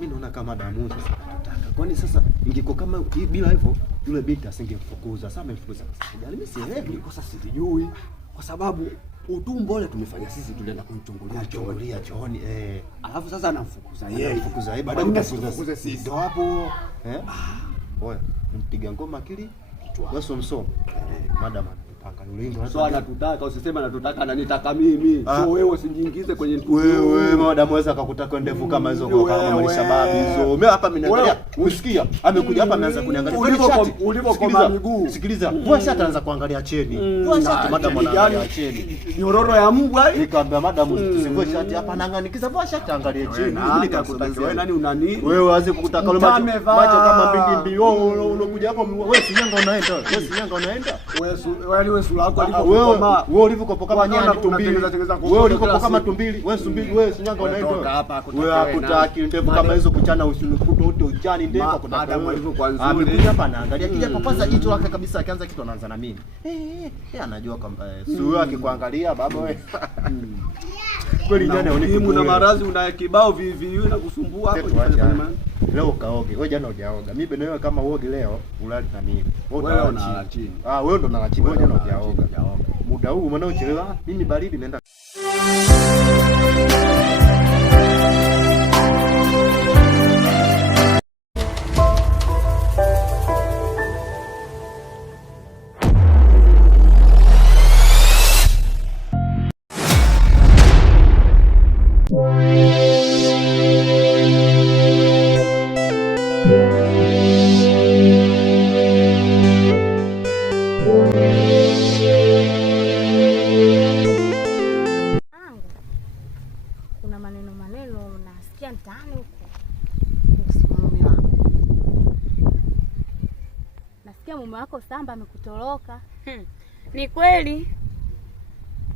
Mimi naona kama damu sasa nataka. Kwani sasa ingekuwa kama bila hivyo yule binti asingemfukuza. Sasa amemfukuza. Mimi sielewi. Niko sasa sijui kwa sababu utumbo ule tumefanya sisi tunaenda kumchungulia chooni. Alafu sasa anamfukuza yeye. Anamfukuza yeye baada ya kufukuza sisi. Ndio hapo. Oya, mpiga ngoma akili kichwa. Wewe msomo. Madam anataka yule ndio sio anatutaka, usiseme anatutaka ananitaka mimi. Sio wewe usijiingize kwenye wewe madam waweza akakutaka ndefu kama hizo kwa kama malisha babi hizo. Mimi hapa mimi naangalia. Usikia? Amekuja hapa ameanza kuniangalia. Ulivokoma miguu. Sikiliza. Wewe shati anaanza kuangalia cheni. Wewe shati madam anaangalia cheni. Nyororo ya mbwa. Nikamwambia madam usivue shati hapa anaanganikiza vua shati angalie cheni. Mimi nikakutaka wewe nani unani? Wewe wazi kukutaka yule macho kama mbindi unakuja hapo wewe si nyanga unaenda. Wewe si nyanga unaenda. Wewe sura yako alivyokomaa. Wewe ulivyokopa kama nyani tumbili. Wewe ulivyokopa kama tumbili. Wewe sumbili wewe si nyanga unaenda. Wewe hakutaki ndevu kama hizo kuchana usinikuta wote ujani ndevu hakutaka. Madam alivyokuwa nzuri. Amekuja hapa anaangalia kija papasa jicho lake kabisa akianza kitu anaanza na mimi. Anajua kwamba sio yake kuangalia baba wewe. Kweli jana unikimu na maradhi una kibao vivi na kusumbua hapo. Leo kaoge. Wewe jana hujaoga. Mimi bado wewe kama uoge leo ulali na mimi. Wewe unalala chini. Wewe ndo unalala chini. Wewe jana hujaoga. Muda huu mwanao chelewa. Mimi baridi naenda. Kuna maneno nasikia mtaani huko kuhusu mume wako. Nasikia mume wako Samba amekutoroka. Ni kweli.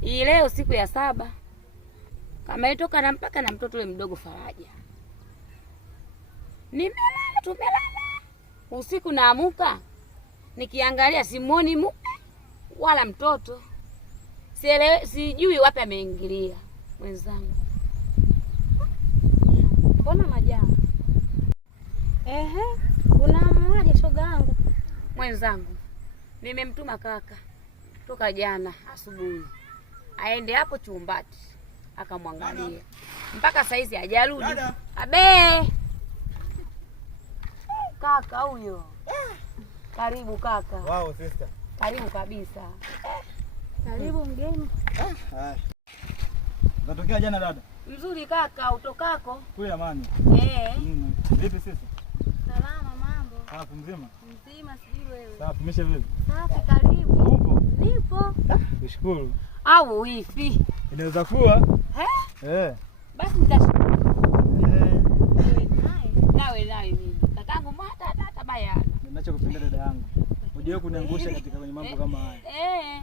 Hii leo siku ya 7 kama itoka na mpaka na mtoto yule mdogo Faraja. Nimelala tumelala. Usiku naamuka nikiangalia simuoni mume wala mtoto. Sijui wapi ameingilia mwenzangu. Mbona majanga? Kuna mmoja shoga yangu. Mwenzangu. Nimemtuma kaka toka jana asubuhi. Aende hapo chumbati akamwangalia. Mpaka saizi hajarudi. Abe. Kaka huyo. Karibu kaka. Wow sister. Karibu kabisa. Karibu mgeni. Natokea jana dada. Mzuri kaka, utokako? Kule Amani. Vipi sisi? Salama mambo. Hapo mzima? Mzima sijui wewe. Sawa, tumesha vipi? Safi karibu. Upo? Nipo. Kushukuru. Au hivi. Inaweza kuwa? Basi nitashukuru. Nawe mimi. Kakangu hata baya. Ninachokupenda dada yangu. Unajua kuniangusha katika kwenye mambo kama haya.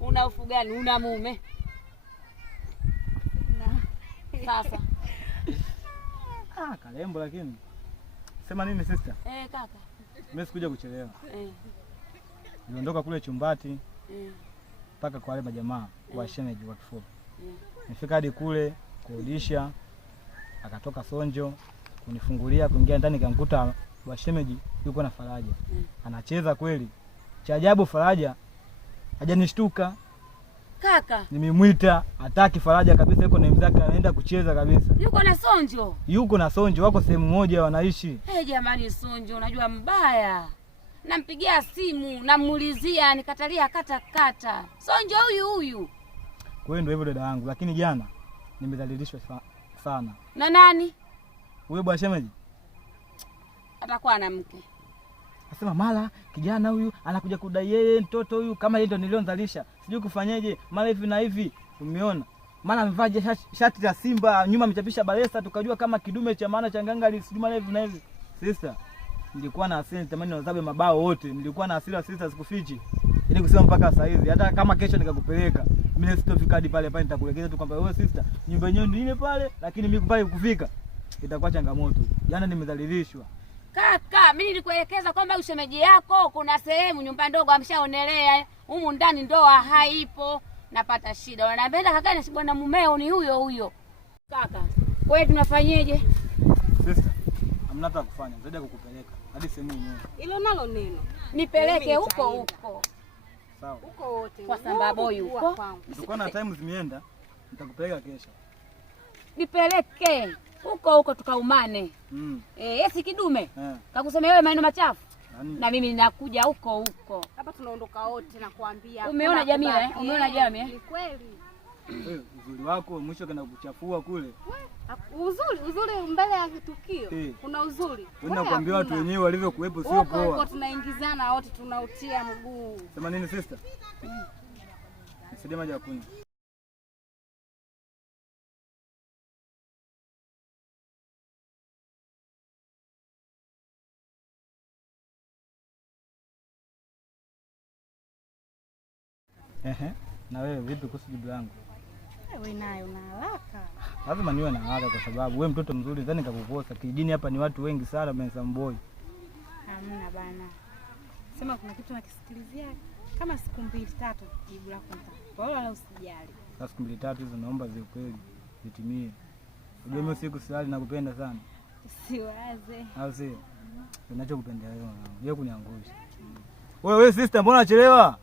Una ufu gani? Una mume? Sasa. Kalembo lakini. Sema nini sister? Kaka. Mimi sikuja kuchelewa. Niliondoka kule Chumbati. Mpaka kwa wale majamaa wa shemeji wa kifupi. Nifika hadi kule kurudisha, akatoka Sonjo kunifungulia kuingia ndani kanikuta wa shemeji yuko na Faraja. Anacheza kweli. Cha ajabu Faraja hajanishtuka. Kaka. Nimemwita hataki Faraja kabisa, yuko na mzake anaenda kucheza kabisa. Yuko na Sonjo? Yuko na Sonjo, wako sehemu moja wanaishi. Jamani Sonjo unajua mbaya. Nampigia simu, namuulizia nikatalia kata. Sonjo huyu. Kwa hiyo ndio hivyo dada yangu, lakini jana nimedhalilishwa sana. Na nani? Huyo bwana shemeji. Atakuwa na mke. Asema mara kijana huyu anakuja kudai yeye mtoto huyu kama yeye ndo nilionzalisha. Sijui kufanyaje, mara hivi na hivi. Umeona? Maana amevaa shati la Simba, nyuma amechapisha Balesa, tukajua kama kidume cha maana cha nganga sijui mara hivi na hivi. Sister, nilikuwa na hasira tamani wazabe mabao wote. Nilikuwa na hasira sister sikufichi. Ili kusema mpaka saa hizi hata kama kesho nikakupeleka, mimi sitofika hadi pale nitakuelekeza tu kwamba wewe sister, nyumba yenyewe ndio ile pale, lakini mimi pale kufika itakuwa changamoto. Jana nimedhalilishwa. Kaka, mimi nilikuelekeza kwamba ushemeji yako kuna sehemu nyumba ndogo amshaonelea, humu ndani ndoa haipo, napata shida. Wanapenda kaka na bwana mumeo ni huyo. Kaka, wewe tunafanyeje? Sister, hamna hata kufanya zaidi ya kukupeleka hadi sehemu yenyewe. Hilo nalo neno. Nipeleke huko. Sawa. Huko wote. Kwa Sambaboi huko. Tuko na time zimeenda, nitakupeleka kesho. Nipeleke huko tukaumane. Yesi kidume. Kakusema wewe maneno machafu. Na mimi ninakuja huko. Hapa tunaondoka wote na kuambia. Umeona Jamila Umeona Jamila? Ni kweli. Uzuri wako mwisho kana kuchafua kule. Uzuri mbele ya tukio. Kuna uzuri. Unakwambia watu wenyewe walivyokuepo sio poa. Huko tunaingizana wote tunautia mguu. Sema nini sister? Nisaidie maji ya kunywa. Na wewe vipi kuhusu jibu langu? Wewe nayo una haraka. Lazima niwe na haraka kwa sababu wewe mtoto mzuri, dhani nikakukosa. Kijijini hapa ni watu wengi sana Msamboi. Hamna bana. Sema kuna kitu nakisikilizia kama siku 2-3 jibu lako nitakupa. Wala usijali. Sasa siku 2-3 hizo naomba ziwe kweli, zitimie. Unajua mimi siku silali nakupenda sana. Siwaze. Au sio? Ninachokupenda wewe. Wewe kuniangusha. Wewe sister, mbona unachelewa?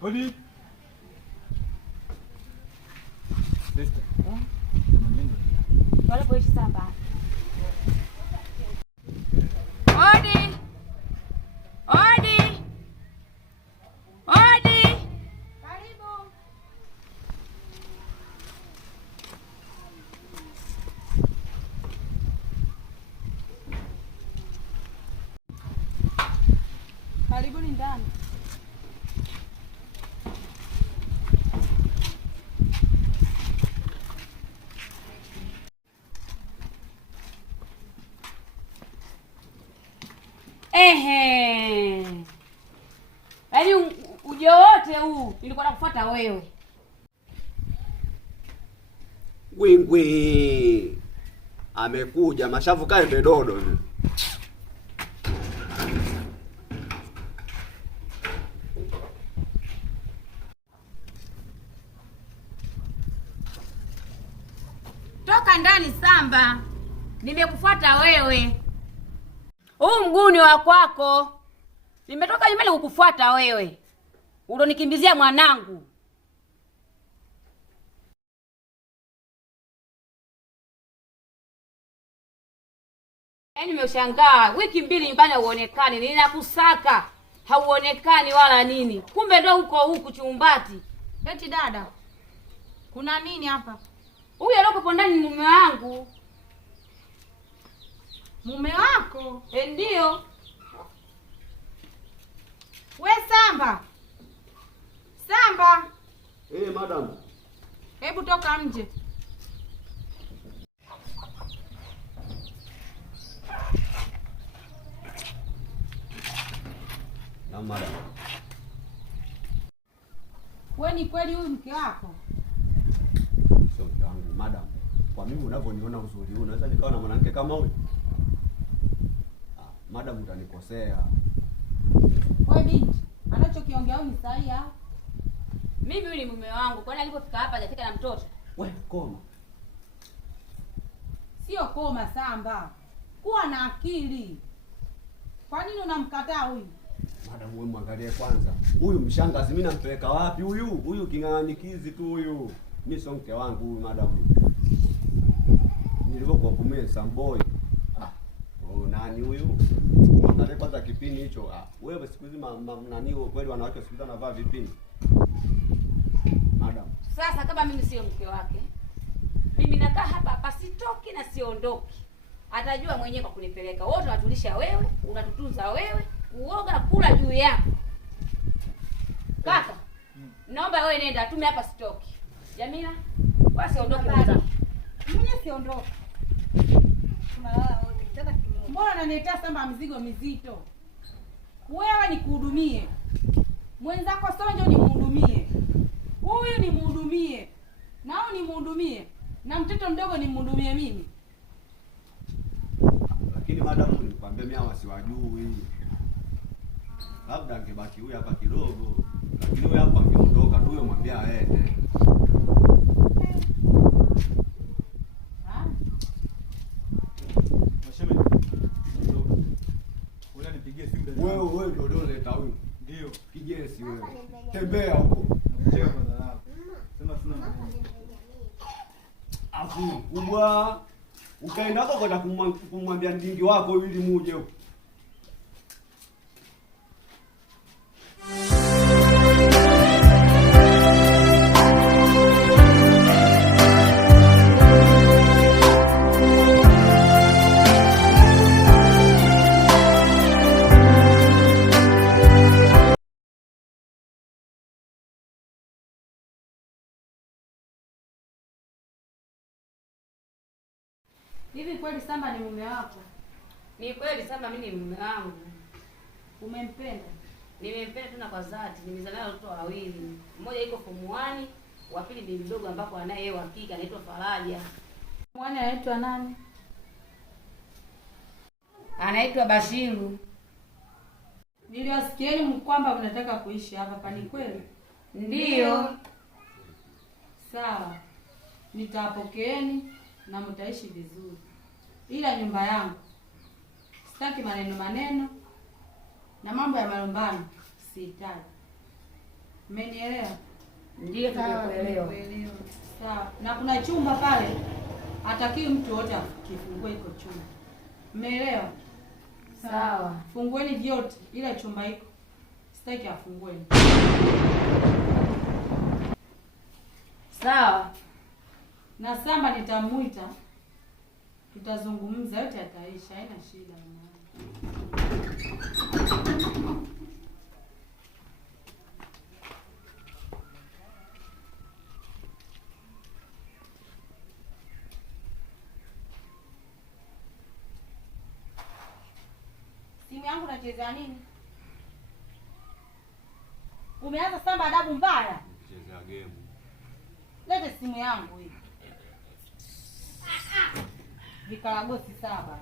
Hodi. Sister. Wale poishi samba. Hodi. Karibu. Karibuni ndani. Yaani uje wote huu nilikuwa nakufuata wewe. Wingwi. Amekuja mashavu kae mbedodo. Toka ndani Samba. Nimekufuata wewe. Huu mguu ni wa kwako. Nimetoka nyumbani kukufuata wewe. Ulonikimbizia mwanangu. Yaani nimeshangaa, wiki 2 nyumbani hauonekani. Ninakusaka, hauonekani wala nini. Kumbe ndo huko chumbati. Eti dada. Kuna nini hapa? Huyu aliyoko ndani ni mume wangu. Mume wako? Ndio. We Samba. Madam. Hebu toka nje. Na madam. Wewe ni kweli huyu mke wako? Sio mke wangu, madam. Kwa mimi unavyoniona uzuri huu, naweza nikawa na mwanamke kama huyu? Madam utanikosea. Wewe binti, anachokiongea ni sahihi au? Mimi huyu ni mume wangu. Kwani alipofika hapa hajafika na mtoto? We, koma. Sio koma Samba. Kuwa na akili. Kwa nini unamkataa huyu? Madam wewe mwangalie kwanza. Huyu mshangazi mimi nampeleka wapi huyu? Huyu king'ang'anikizi tu huyu. Mimi sio mke wangu huyu madam. Nilivyokuapumia Samboy. Nani huyu? Mwangalie kwanza kipini hicho. Wewe siku hizi nani kweli wanawake siku hizi wanavaa vipini? Madam. Sasa kama mimi sio mke wake, mimi nakaa hapa sitoki na siondoki. atajua mwenyewe kwa kunipeleka. Wote unatulisha wewe, unatutunza wewe, kuoga kula juu yako. Kaka, naomba wewe nenda tume hapa stoki. Jamila, basi ondoke kwanza. Mimi siondoke. Tunalala wote kitanda kimoja. Mbona unaniletea samba mzigo mizito? Wewe ni kuhudumie. Mwenzako Sonjo ni muhudumie. Huyu ni muhudumie. Nao ni muhudumie. Na mtoto mdogo ni muhudumie mimi. Lakini madam, nikwambia mimi hawa siwajui. Labda angebaki huyu hapa kidogo. Lakini huyu hapa angeondoka tu, mwambia aende. Wewe ndio leta huyu. Ndio. Kijesi wewe. Tembea huko. Cheka kwa dharau. Sema sina maneno. Afu kubwa. Ukaenda hapo kwenda kumwambia ndingi wako ili muje huko. Hivi kweli Samba ni mume wako? Ni kweli Samba mimi ni mume wangu. Umempenda? Nimempenda tena kwa dhati. Nimezaa watoto wawili. Mmoja yuko form 1, wa pili ni mdogo ambako anaye yeye wa kike anaitwa Faraja. Mwana anaitwa nani? Anaitwa Bashiru. Niliwasikieni kwamba mnataka kuishi hapa, pani kweli? Ndiyo. Sawa. Nitawapokeeni na mtaishi vizuri. Ila nyumba yangu sitaki maneno na mambo ya malumbano sihitaji. Mmenielewa? Ndiyo, tumekuelewa. Sawa. Na kuna chumba pale hataki mtu wote akifungue iko chumba. Mmeelewa? Sawa. Fungueni vyote ila chumba iko sitaki afungueni. Sawa. Na Samba nitamuita, tutazungumza, yote yataisha, haina shida. Simu yangu unachezea nini? Umeanza Samba adabu mbaya. Chezea game. Lete simu yangu hii. Vikaragosi 7.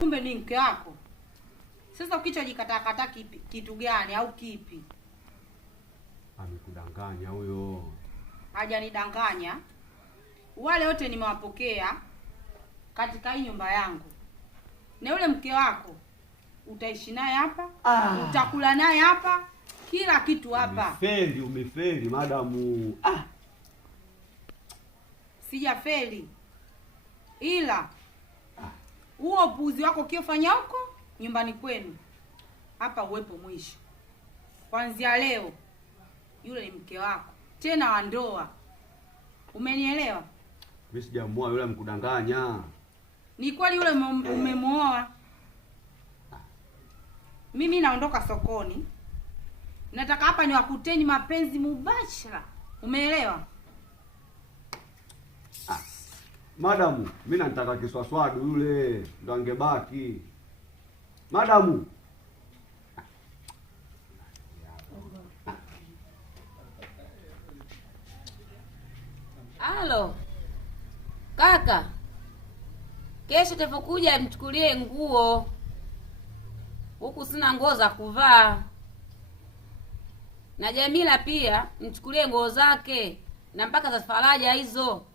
Kumbe ni mke wako. Sasa ukichwa jikatakata kitu gani au kipi? Amekudanganya huyo. Hajanidanganya. Wale wote nimewapokea katika hii nyumba yangu. Na yule mke wako utaishi naye hapa, utakula naye hapa, kila kitu hapa. Umefeli madamu. Sijafeli. Ila huo upuzi wako kiofanya huko nyumbani kwenu, hapa uwepo mwisho. Kuanzia leo yule ni mke wako, tena wa ndoa. Umenielewa? Mimi sijamuoa yule mkudanganya. Ni kweli yule umemuoa. Mimi naondoka sokoni. Nataka hapa niwakuteni mapenzi mubashara. Umeelewa? Madamu, mimi nataka kiswaswadu yule ndo angebaki. Madamu. Halo. Kaka. Kesho tutapokuja mchukulie nguo. Huku sina nguo za kuvaa. Na Jamila pia mchukulie nguo zake na mpaka za Faraja hizo.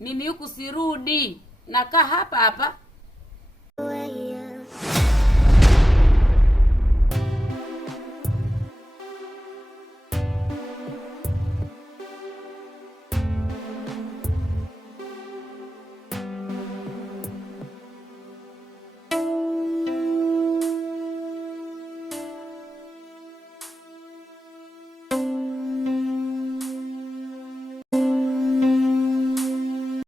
Mimi huku sirudi, nakaa hapa hapa.